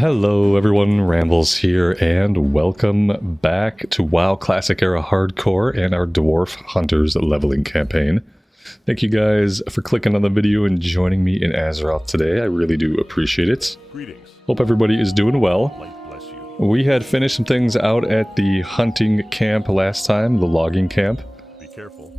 Hello everyone, Rambles here, and welcome back to WoW Classic Era Hardcore and our Dwarf Hunters leveling campaign. Thank you guys for clicking on the video and joining me in Azeroth today. I really do appreciate it. Greetings. Hope everybody is doing well. Life bless you. We had finished some things out at the hunting camp last time, the logging camp. Be careful.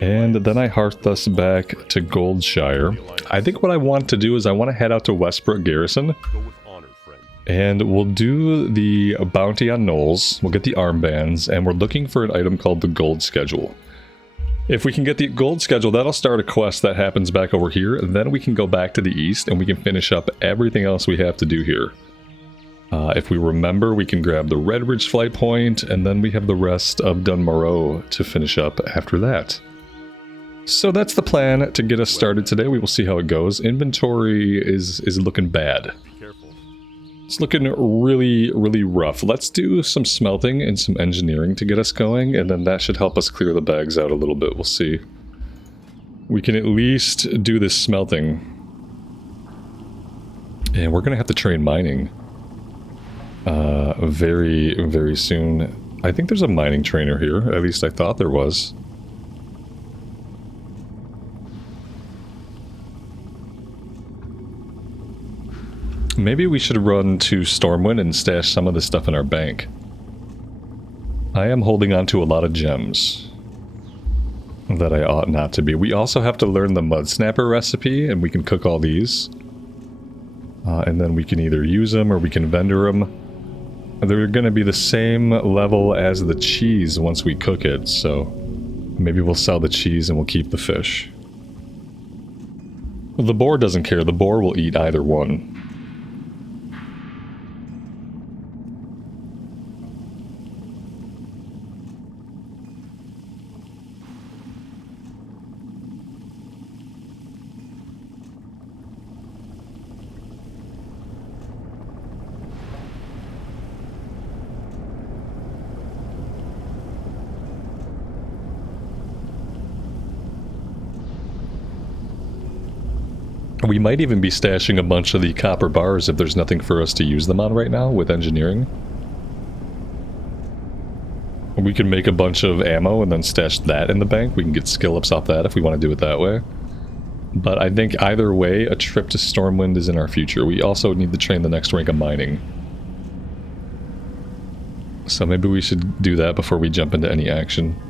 And then I hearthed us back to Goldshire. I think what I want to do is I want to head out to Westbrook Garrison. Go with honor, friend. And we'll do the bounty on gnolls, we'll get the armbands, and we're looking for an item called the gold schedule. If we can get the gold schedule, that'll start a quest that happens back over here, and then we can go back to the east and we can finish up everything else we have to do here. If we remember, we can grab the Red Ridge flight point, and then we have the rest of Dunmoreau to finish up after that. So that's the plan to get us started today. We will see how it goes. Inventory is looking bad. Be careful. It's looking really rough. Let's do some smelting and some engineering to get us going, and then that should help us clear the bags out a little bit. We'll see. We can at least do this smelting. And we're going to have to train mining very soon. I think there's a mining trainer here. At least I thought there was. Maybe we should run to Stormwind and stash some of this stuff in our bank. I am holding on to a lot of gems that I ought not to be. We also have to learn the Mud Snapper recipe, and we can cook all these. And then we can either use them or we can vendor them. They're going to be the same level as the cheese once we cook it, so maybe we'll sell the cheese and we'll keep the fish. The boar doesn't care. The boar will eat either one. We might even be stashing a bunch of the copper bars if there's nothing for us to use them on right now with engineering. We can make a bunch of ammo and then stash that in the bank. We can get skill ups off that if we want to do it that way. But I think either way, a trip to Stormwind is in our future. We also need to train the next rank of mining. So maybe we should do that before we jump into any action.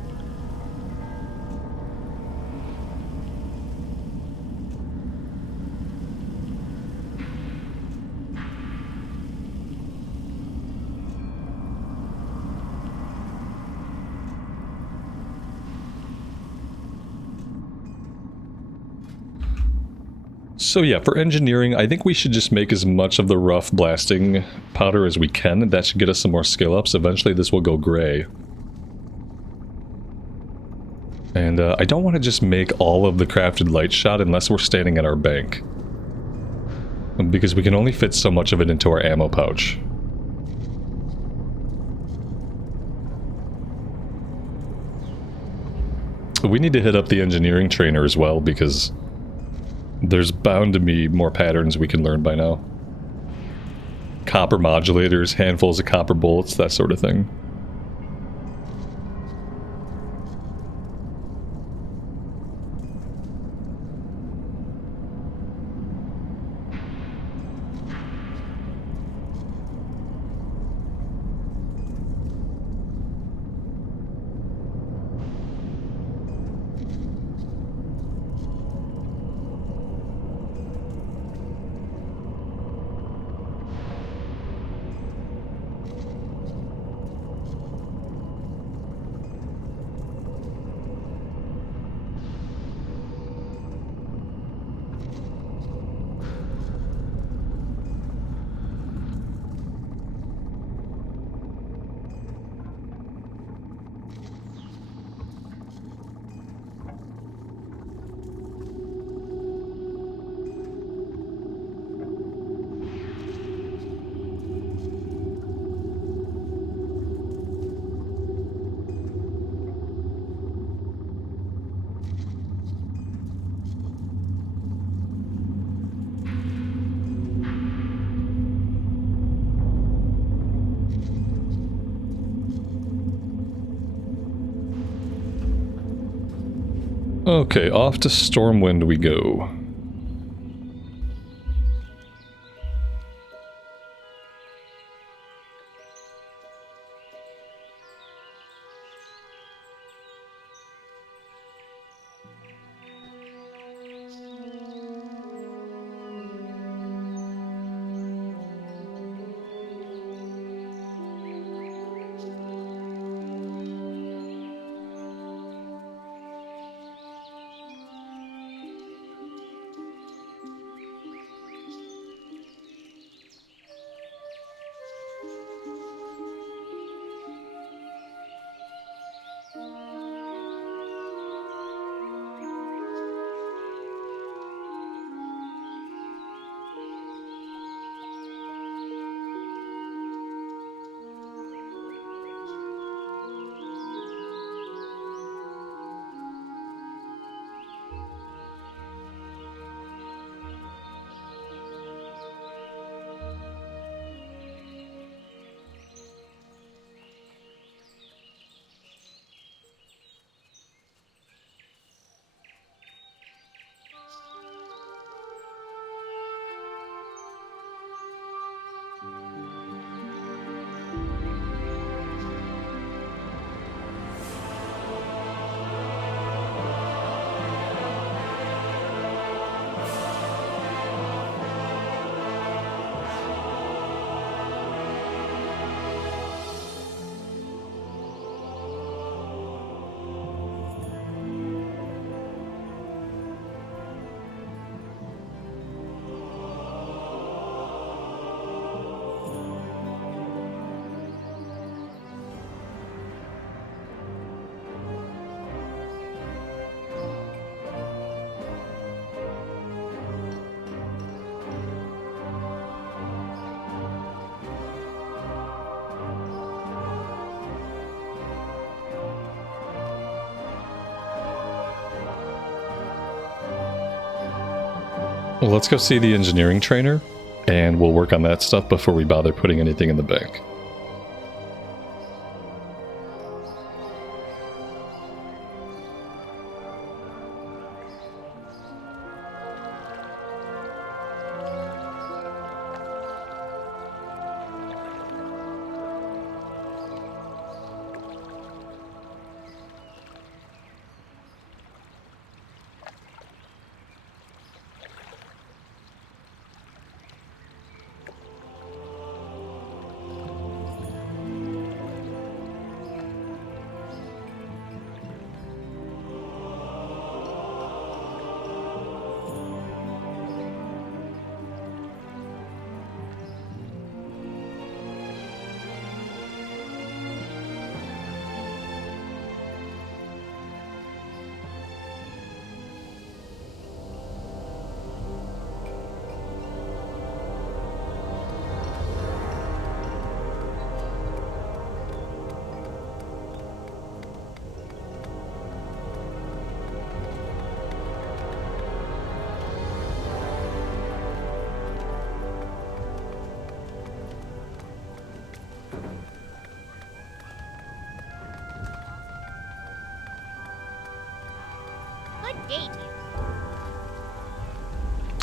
So yeah, for engineering, I think we should just make as much of the rough blasting powder as we can. That should get us some more skill ups. Eventually this will go gray. And I don't want to just make all of the crafted light shot unless we're standing at our bank. Because we can only fit so much of it into our ammo pouch. We need to hit up the engineering trainer as well, because there's bound to be more patterns we can learn by now. Copper modulators, handfuls of copper bullets, that sort of thing. Okay, off to Stormwind we go. Well, let's go see the engineering trainer, and we'll work on that stuff before we bother putting anything in the bank.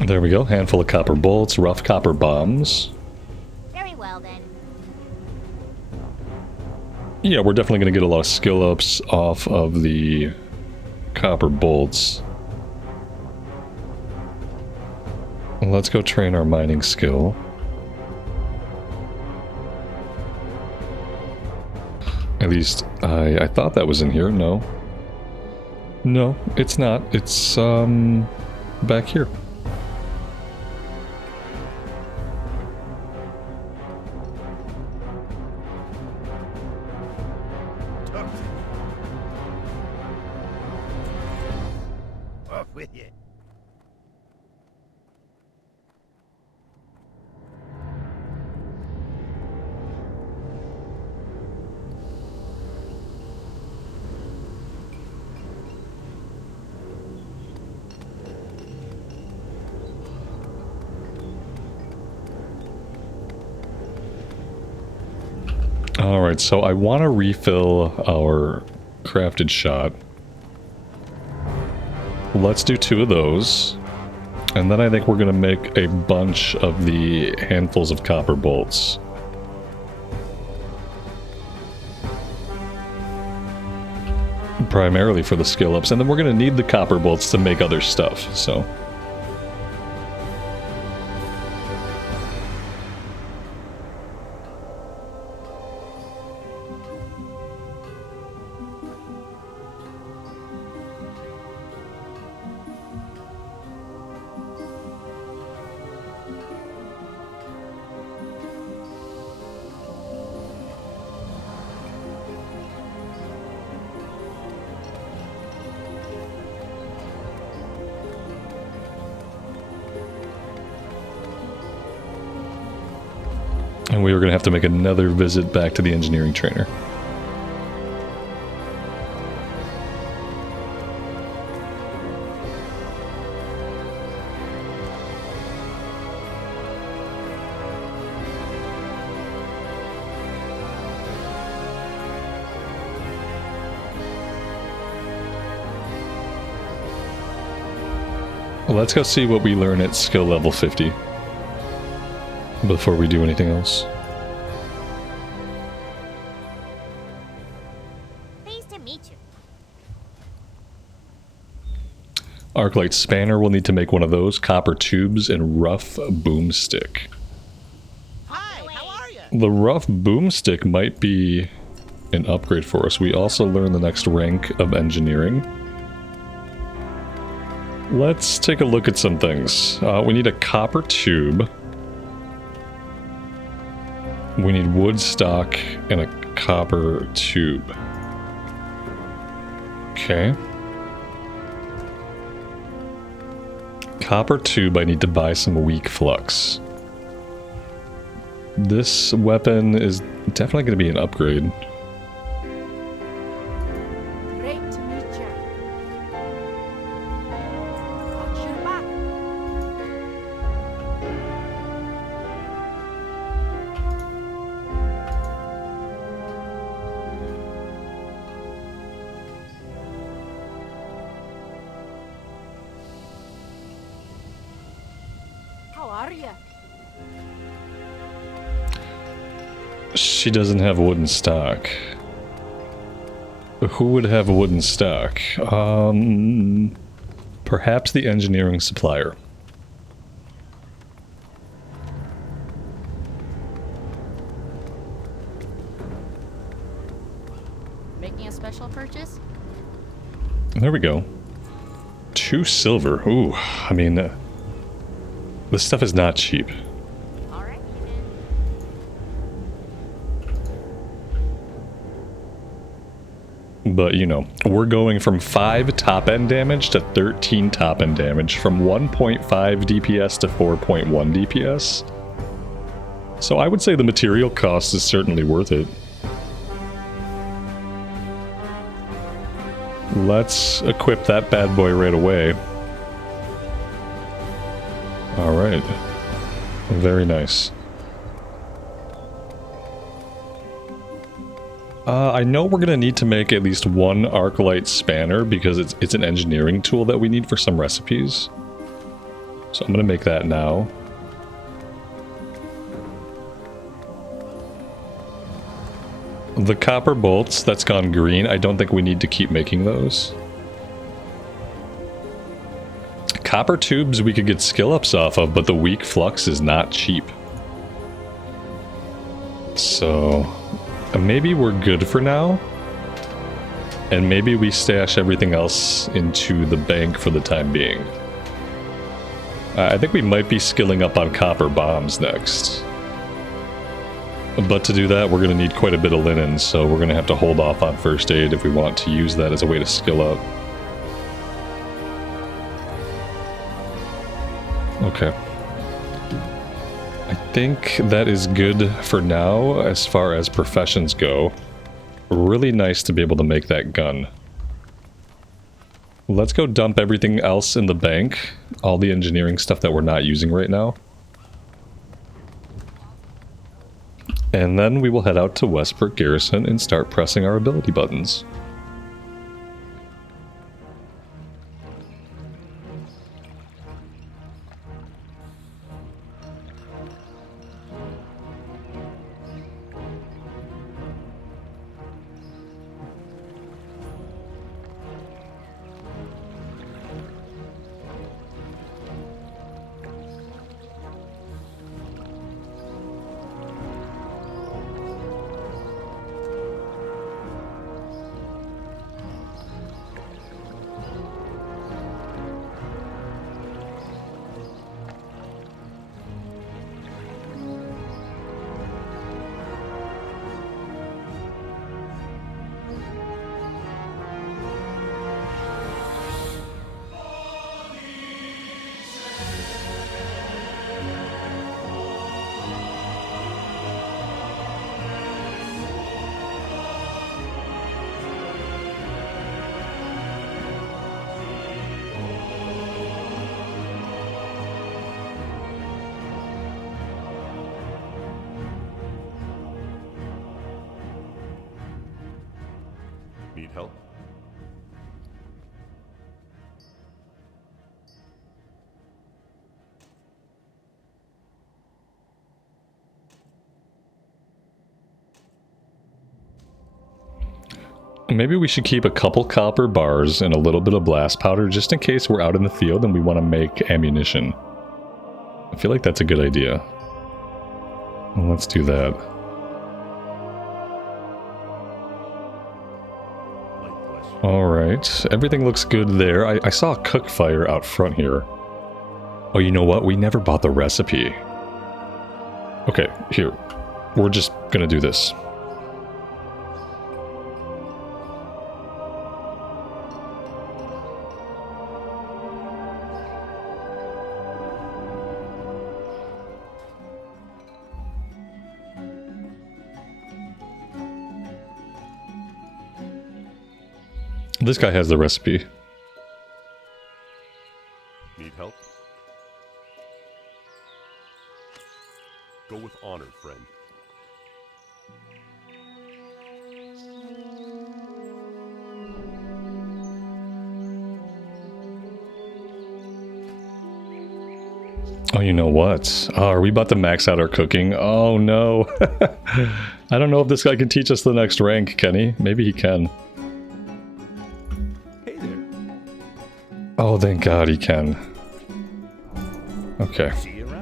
There we go. Handful of copper bolts, rough copper bombs. Very well then. Yeah, we're definitely going to get a lot of skill ups off of the copper bolts. Let's go train our mining skill. At least I thought that was in here. No. No, it's not. It's back here. Off with you. Alright, so I want to refill our crafted shot. Let's do 2 of those. And then I think we're going to make a bunch of the handfuls of copper bolts. Primarily for the skill ups. And then we're going to need the copper bolts to make other stuff, so... And we were going to have to make another visit back to the engineering trainer. Well, let's go see what we learn at skill level 50. Before we do anything else. Pleased to meet you. Arclight spanner will need to make one of those. Copper tubes and rough boomstick. Hi, how are you? The rough boomstick might be an upgrade for us. We also learn the next rank of engineering. Let's take a look at some things. We need a copper tube. We need wood stock and a copper tube. Okay. Copper tube, I need to buy some weak flux. This weapon is definitely going to be an upgrade. Great to meet you. Watch your back. How are you? She doesn't have wooden stock. Who would have a wooden stock? Perhaps the engineering supplier. Making a special purchase? There we go. 2 silver. Ooh, I mean, this stuff is not cheap. All right, But, you know, we're going from 5 top-end damage to 13 top-end damage, from 1.5 DPS to 4.1 DPS. So I would say the material cost is certainly worth it. Let's equip that bad boy right away. Alright. Very nice. I know we're going to need to make at least 1 Arclight spanner because it's an engineering tool that we need for some recipes. So I'm going to make that now. The copper bolts, that's gone green. I don't think we need to keep making those. Copper tubes we could get skill ups off of, but the weak flux is not cheap. So maybe we're good for now. And maybe we stash everything else into the bank for the time being. I think we might be skilling up on copper bombs next. But to do that, we're going to need quite a bit of linen, so we're going to have to hold off on first aid if we want to use that as a way to skill up. Okay. I think that is good for now as far as professions go. Really nice to be able to make that gun. Let's go dump everything else in the bank. All the engineering stuff that we're not using right now. And then we will head out to Westport Garrison and start pressing our ability buttons. Need help? Maybe we should keep a couple copper bars and a little bit of blast powder just in case we're out in the field and we want to make ammunition. I feel like that's a good idea. Well, let's do that. Alright, everything looks good there. I saw a cook fire out front here. Oh, you know what? We never bought the recipe. Okay, here. We're just gonna do this. This guy has the recipe. Need help? Go with honor, friend. Oh, you know what? Oh, are we about to max out our cooking? Oh no. I don't know if this guy can teach us the next rank, can he? Maybe he can. Hey there. Oh, thank God he can. Okay. See you around.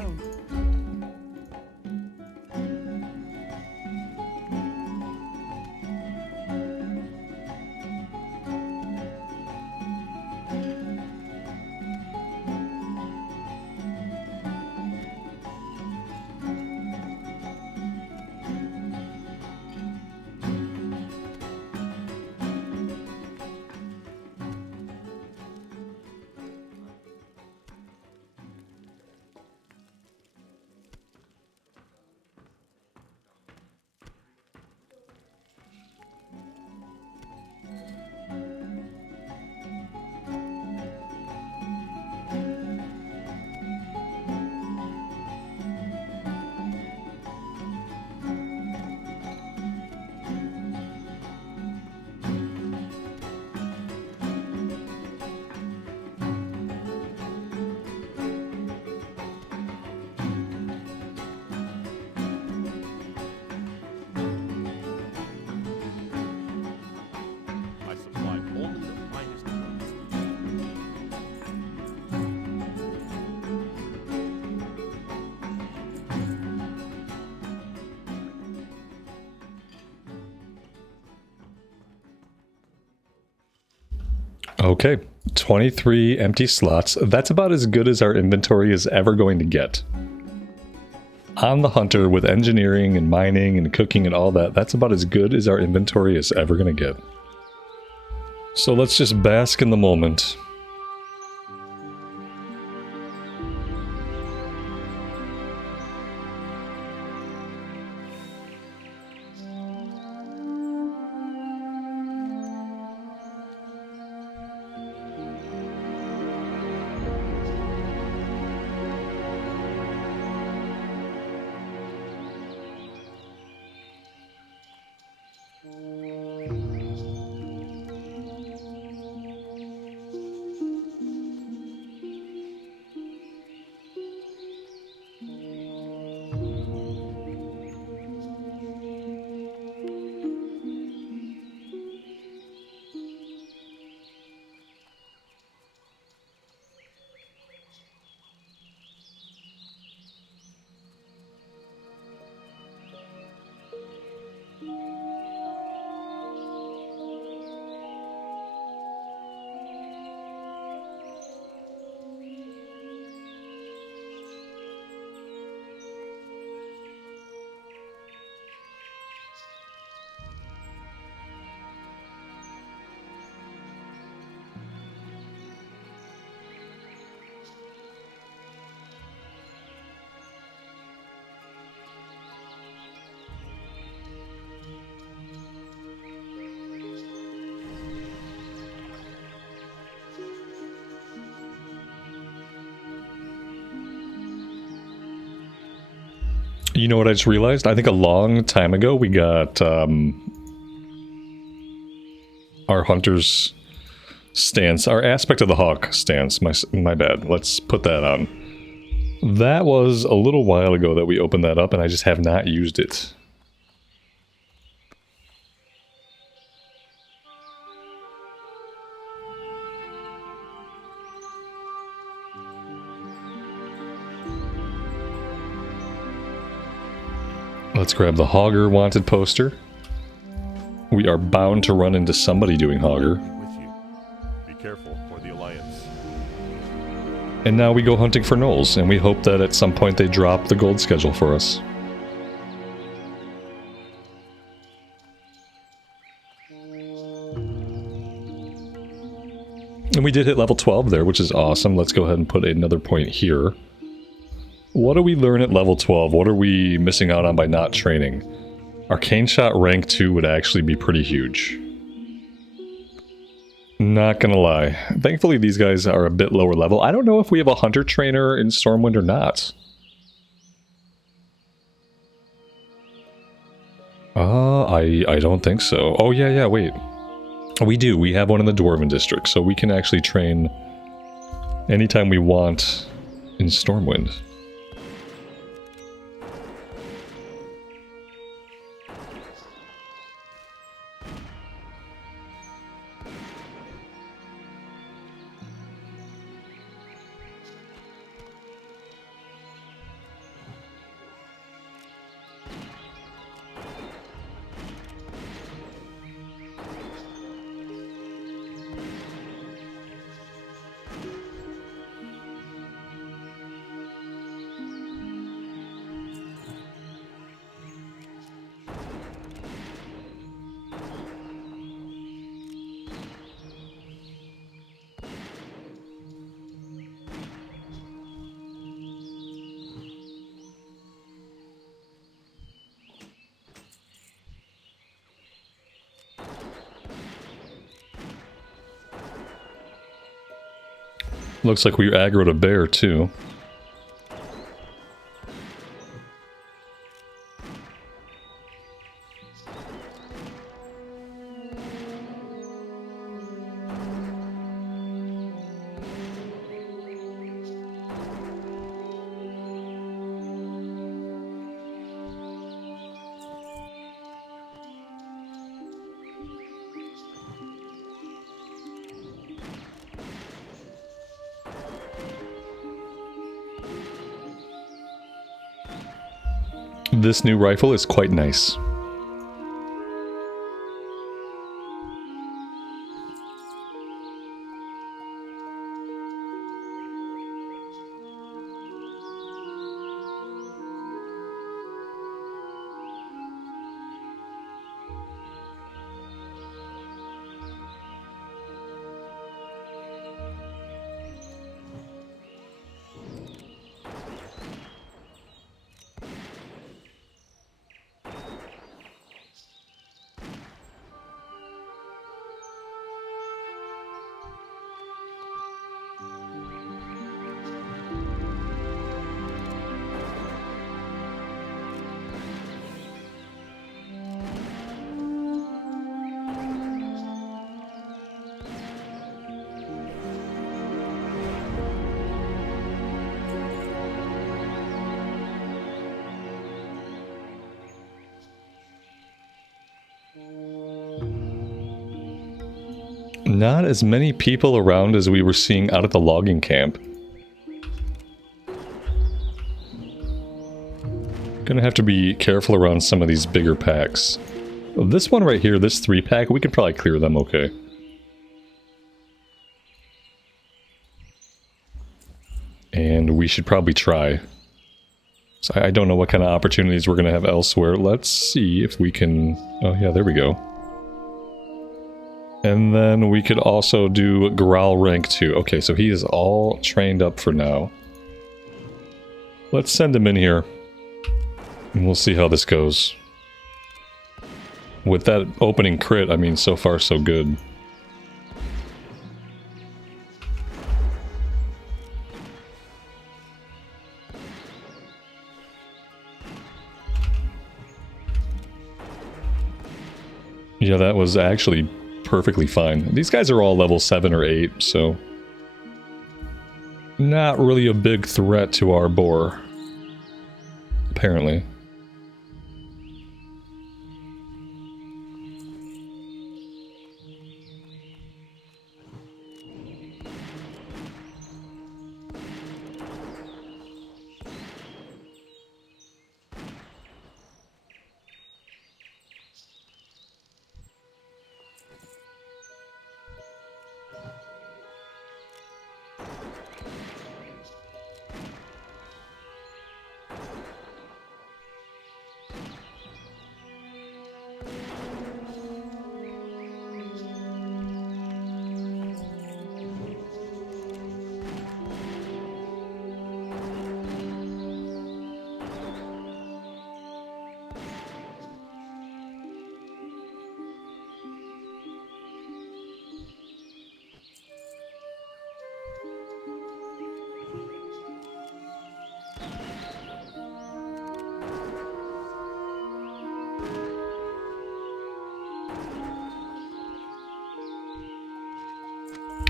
I supply only the finest goods. Okay. 23 empty slots. That's about as good as our inventory is ever going to get. On the hunter with engineering and mining and cooking and all that, that's about as good as our inventory is ever going to get. So let's just bask in the moment. You know what I just realized? I think a long time ago we got our hunter's stance, our aspect of the hawk stance. My bad. Let's put that on. That was a little while ago that we opened that up, and I just have not used it. Let's grab the Hogger wanted poster. We are bound to run into somebody doing Hogger. With you. Be careful for the Alliance. And now we go hunting for gnolls, and we hope that at some point they drop the gold schedule for us. And we did hit level 12 there, which is awesome. Let's go ahead and put another point here. What do we learn at level 12? What are we missing out on by not training? Arcane Shot rank 2 would actually be pretty huge. Not gonna lie. Thankfully these guys are a bit lower level. I don't know if we have a hunter trainer in Stormwind or not. I don't think so. Oh yeah, wait. We do. We have one in the Dwarven district, so we can actually train anytime we want in Stormwind. Looks like we aggroed a bear too. This new rifle is quite nice. Not as many people around as we were seeing out at the logging camp. Gonna have to be careful around some of these bigger packs. This one right here, this 3-pack, we can probably clear them okay. And we should probably try. So I don't know what kind of opportunities we're gonna have elsewhere. Let's see if we can... Oh yeah, there we go. And then we could also do Growl rank 2. Okay, so he is all trained up for now. Let's send him in here. And we'll see how this goes. With that opening crit, I mean, so far so good. Yeah, that was actually perfectly fine. These guys are all level 7 or 8, so not really a big threat to our boar, apparently.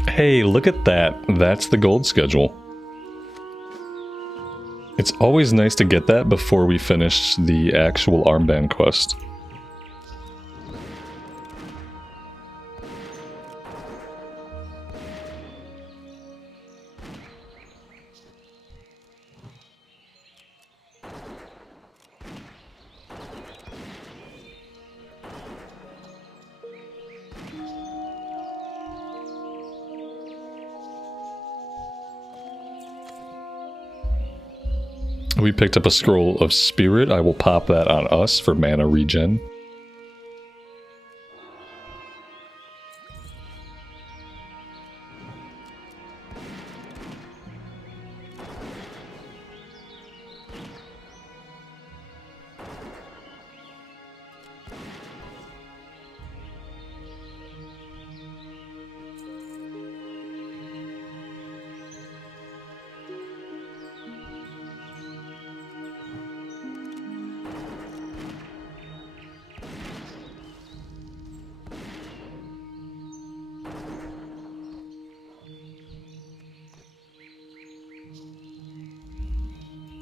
Hey, look at that. That's the gold schedule. It's always nice to get that before we finish the actual armband quest. We picked up a scroll of spirit. I will pop that on us for mana regen.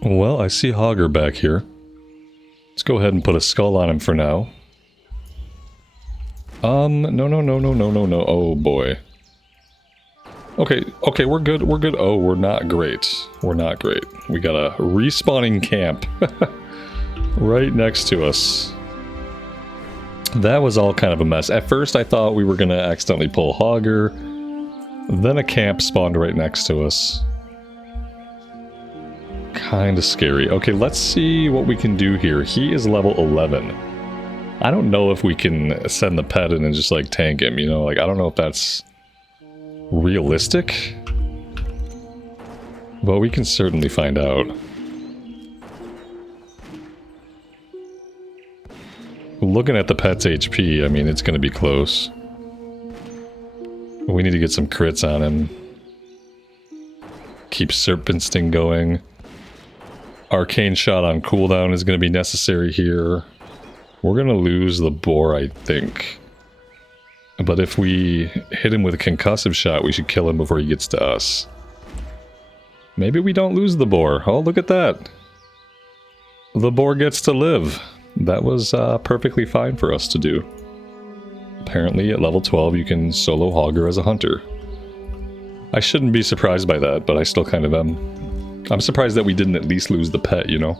Well, I see Hogger back here. Let's go ahead and put a skull on him for now. No. Oh, boy. Okay, we're good, Oh, we're not great. We're not great. We got a respawning camp right next to us. That was all kind of a mess. At first, I thought we were gonna accidentally pull Hogger. Then a camp spawned right next to us. Kind of scary. Okay, let's see what we can do here. He is level 11. I don't know if we can send the pet in and just like tank him, you know? Like, I don't know if that's realistic. But we can certainly find out. Looking at the pet's HP, I mean, it's gonna be close. We need to get some crits on him. Keep Serpent Sting going. Arcane Shot on cooldown is going to be necessary here. We're going to lose the boar, I think. But if we hit him with a concussive shot, we should kill him before he gets to us. Maybe we don't lose the boar. Oh, look at that. The boar gets to live. That was perfectly fine for us to do. Apparently, at level 12, you can solo Hogger as a hunter. I shouldn't be surprised by that, but I still kind of am. I'm surprised that we didn't at least lose the pet, you know?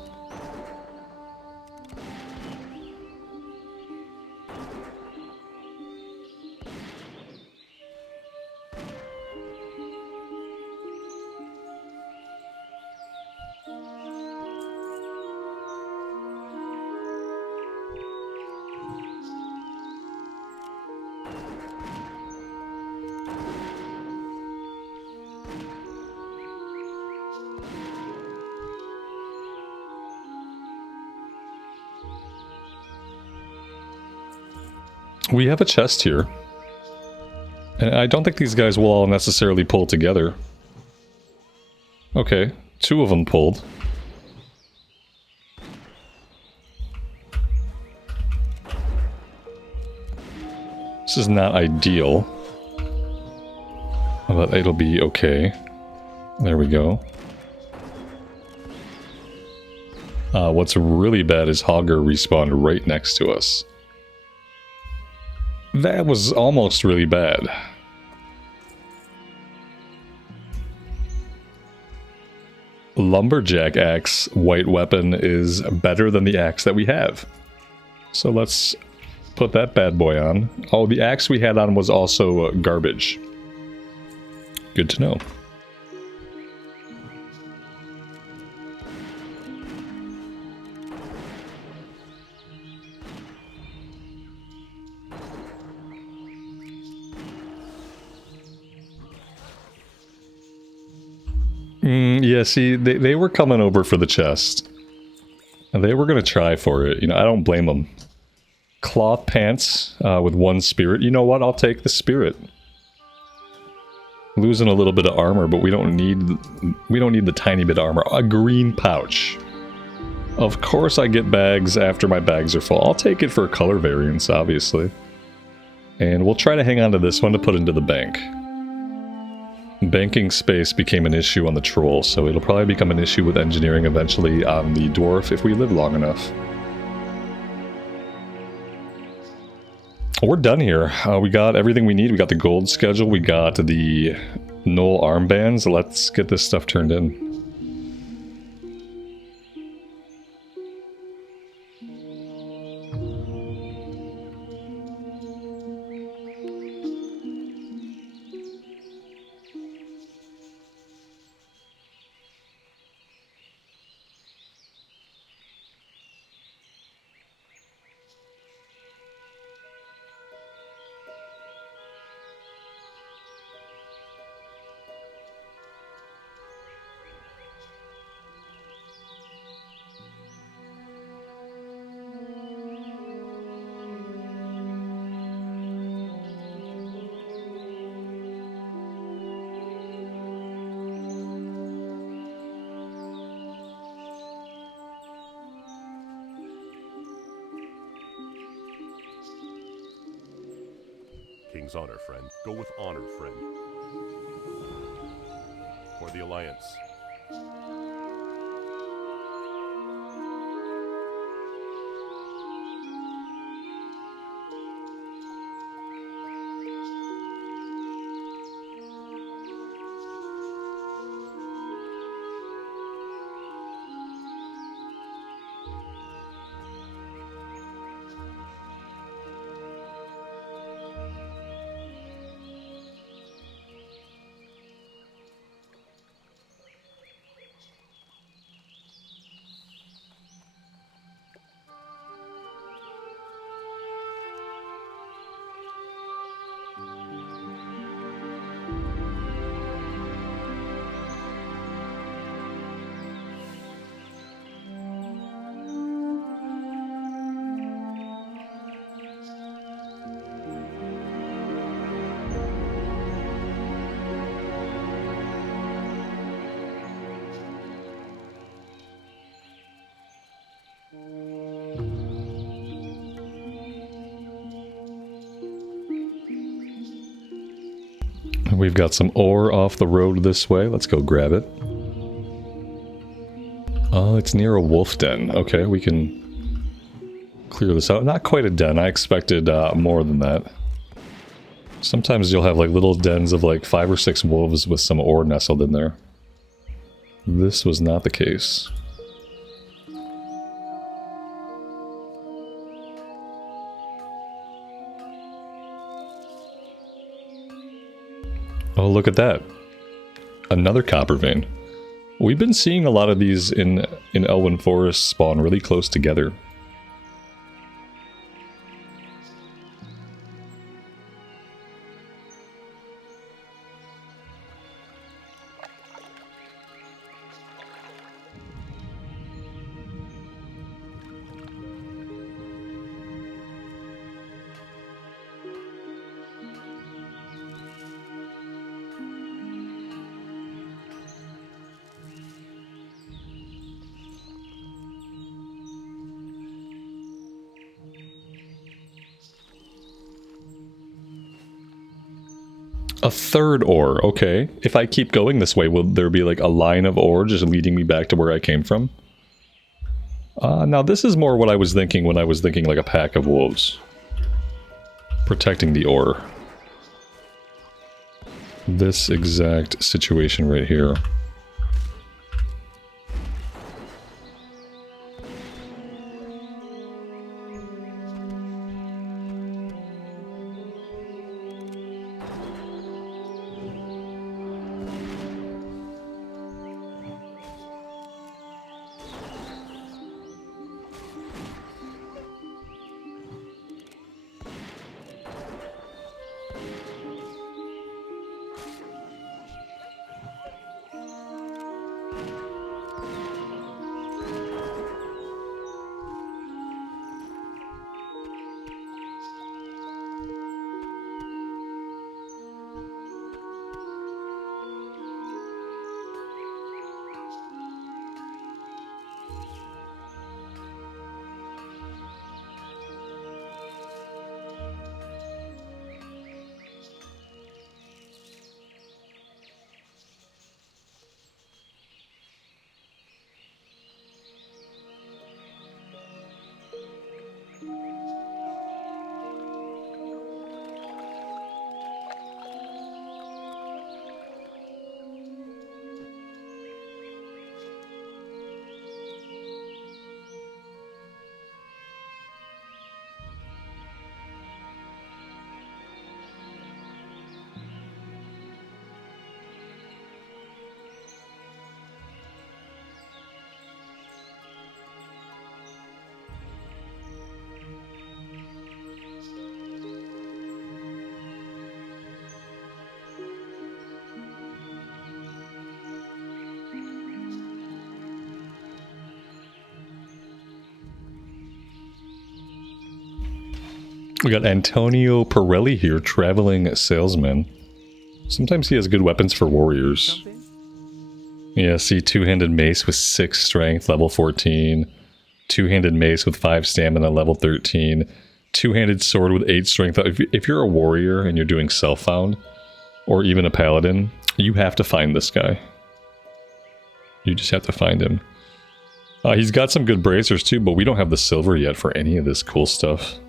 We have a chest here. And I don't think these guys will all necessarily pull together. Okay, 2 of them pulled. This is not ideal, but it'll be okay. There we go. What's really bad is Hogger respawned right next to us. That was almost really bad. Lumberjack axe white weapon is better than the axe that we have. So let's put that bad boy on. Oh, the axe we had on was also garbage. Good to know. Yeah, see, they were coming over for the chest. And they were going to try for it. You know, I don't blame them. Cloth pants with 1 spirit. You know what? I'll take the spirit. Losing a little bit of armor, but we don't need the tiny bit of armor. A green pouch. Of course I get bags after my bags are full. I'll take it for color variants, obviously. And we'll try to hang on to this one to put into the bank. Banking space became an issue on the troll, so it'll probably become an issue with engineering eventually on the dwarf if we live long enough. We're done here. We got everything we need. We got the gold schedule. We got the Knoll armbands. Let's get this stuff turned in. King's honor, friend. Go with honor, friend. For the Alliance. We've got some ore off the road this way. Let's go grab it. Oh, it's near a wolf den. Okay, we can clear this out. Not quite a den. I expected more than that. Sometimes you'll have like little dens of like 5 or 6 wolves with some ore nestled in there. This was not the case. Oh, look at that. Another copper vein. We've been seeing a lot of these in Elwyn Forest spawn really close together. A third ore, okay. If I keep going this way, will there be like a line of ore just leading me back to where I came from? Now this is more what I was thinking when I was thinking like a pack of wolves. Protecting the ore. This exact situation right here. We got Antonio Pirelli here, traveling salesman. Sometimes he has good weapons for warriors. Yeah, see, two-handed mace with 6 strength, level 14. Two-handed mace with 5 stamina, level 13. Two-handed sword with 8 strength. If you're a warrior and you're doing self-found, or even a paladin, you have to find this guy. You just have to find him. He's got some good bracers too, but we don't have the silver yet for any of this cool stuff.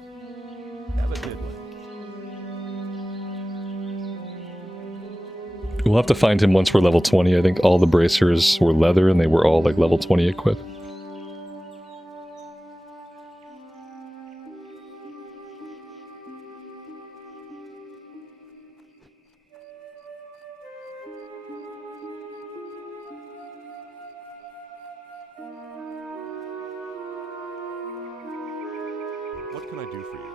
We'll have to find him once we're level 20. I think all the bracers were leather and they were all like level 20 equipped. What can I do for you?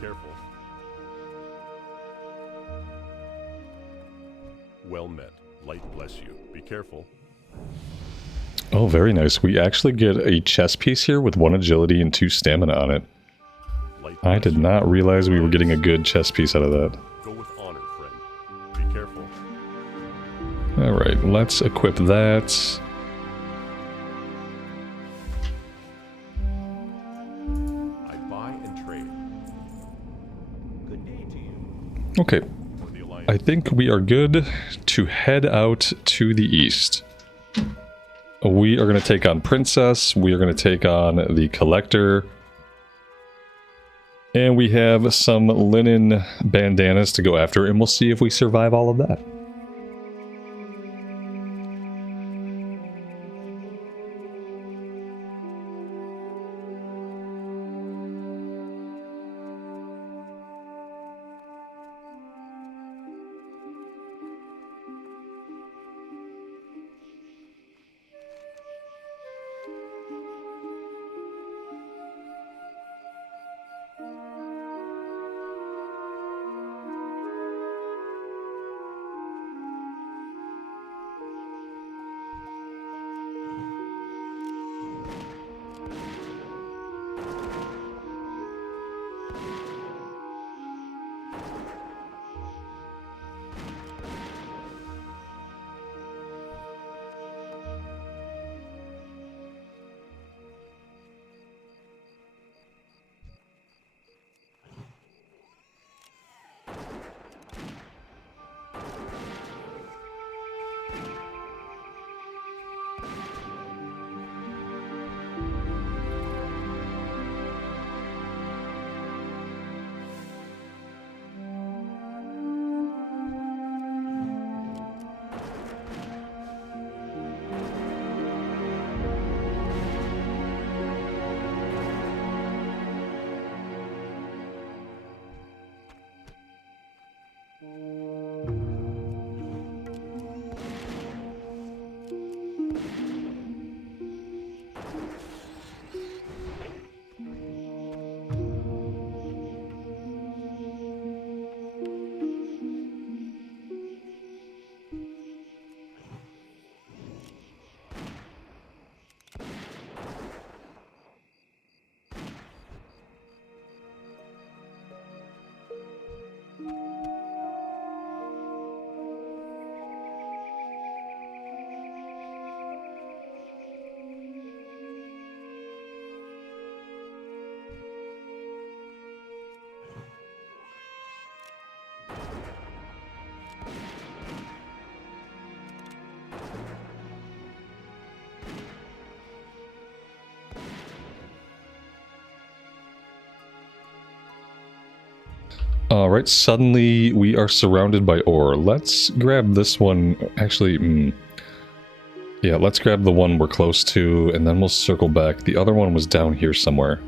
Careful. Well met. Light bless you. Be careful. Oh, very nice. We actually get a chess piece here with 1 agility and 2 stamina on it. I did not realize we were getting a good chess piece out of that. Go with honor, friend. Be careful. Alright, let's equip that. Okay, I think we are good to head out to the east. We are going to take on Princess, we are going to take on the Collector, and we have some linen bandanas to go after, and we'll see if we survive all of that. Alright, suddenly we are surrounded by ore. Let's grab this one. Actually, yeah, let's grab the one we're close to, and then we'll circle back. The other one was down here somewhere.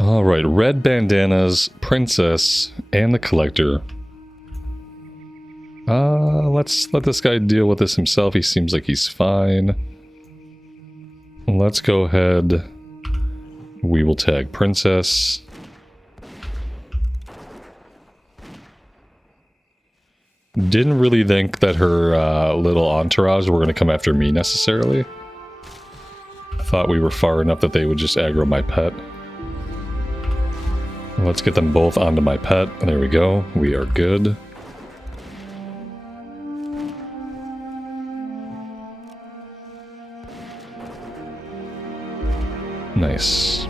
Alright, red bandanas, princess, and the collector. Let's let this guy deal with this himself. He seems like he's fine. Let's go ahead. We will tag princess. Didn't really think that her little entourage were going to come after me necessarily. Thought we were far enough that they would just aggro my pet. Let's get them both onto my pet. There we go. We are good. Nice.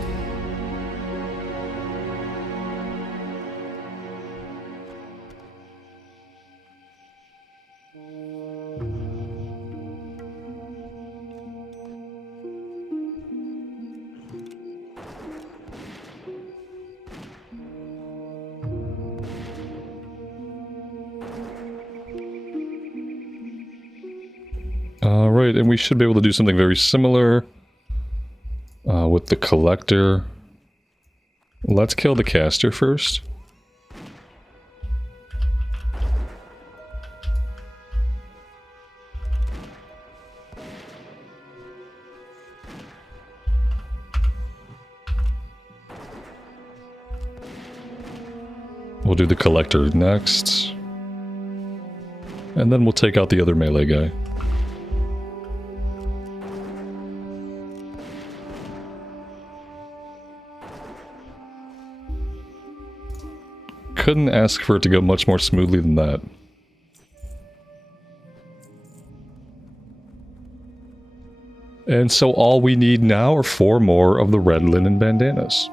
Alright, and we should be able to do something very similar with the collector. Let's kill the caster first. We'll do the collector next. And then we'll take out the other melee guy. Couldn't ask for it to go much more smoothly than that. And so all we need now are 4 more of the red linen bandanas.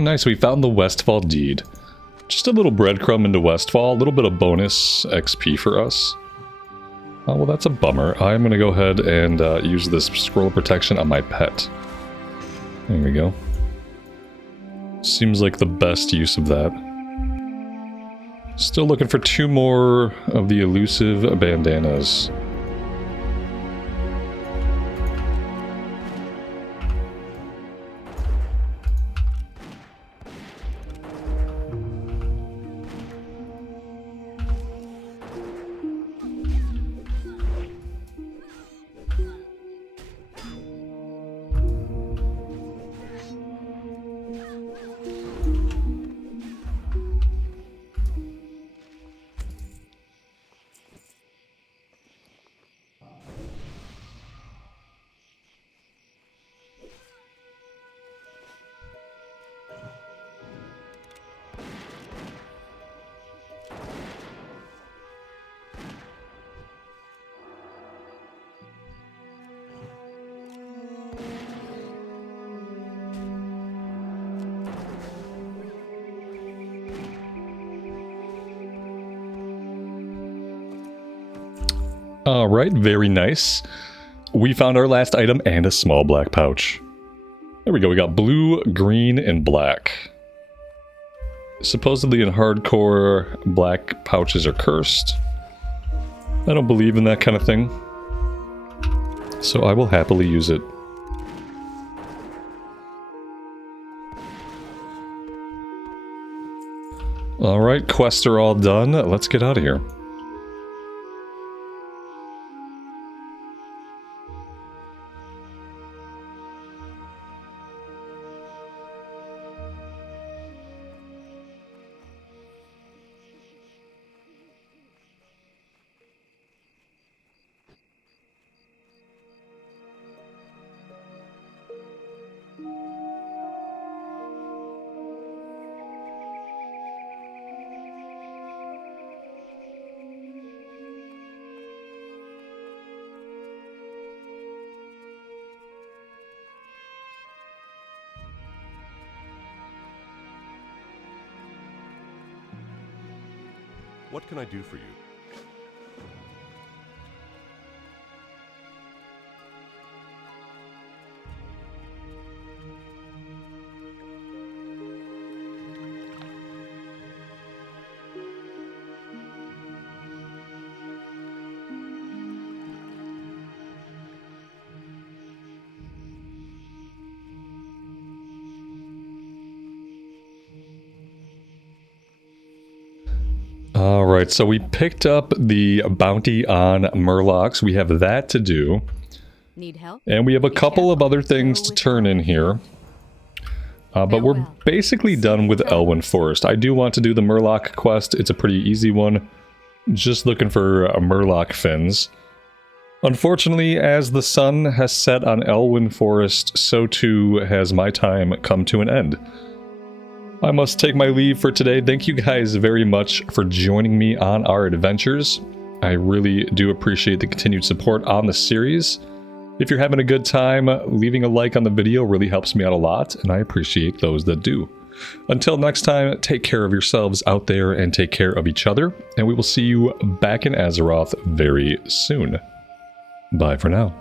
nice. We found the Westfall deed. Just a little breadcrumb into Westfall. A little bit of bonus XP for us. Oh, well, that's a bummer. I'm going to go ahead and use this scroll of protection on my pet. There we go. Seems like the best use of that. Still looking for 2 more of the elusive bandanas. Alright, very nice. We found our last item and a small black pouch. There we go, we got blue, green, and black. Supposedly in hardcore, black pouches are cursed. I don't believe in that kind of thing. So I will happily use it. Alright, quests are all done. Let's get out of here. What can I do for you? Alright, so we picked up the bounty on Murlocs. We have that to do. Need help? And we have a couple of other things to turn in here. But we're basically done with Elwyn Forest. I do want to do the Murloc quest. It's a pretty easy one. Just looking for Murloc fins. Unfortunately, as the sun has set on Elwyn Forest, so too has my time come to an end. I must take my leave for today. Thank you guys very much for joining me on our adventures. I really do appreciate the continued support on the series. If you're having a good time, leaving a like on the video really helps me out a lot, and I appreciate those that do. Until next time, take care of yourselves out there and take care of each other, and we will see you back in Azeroth very soon. Bye for now.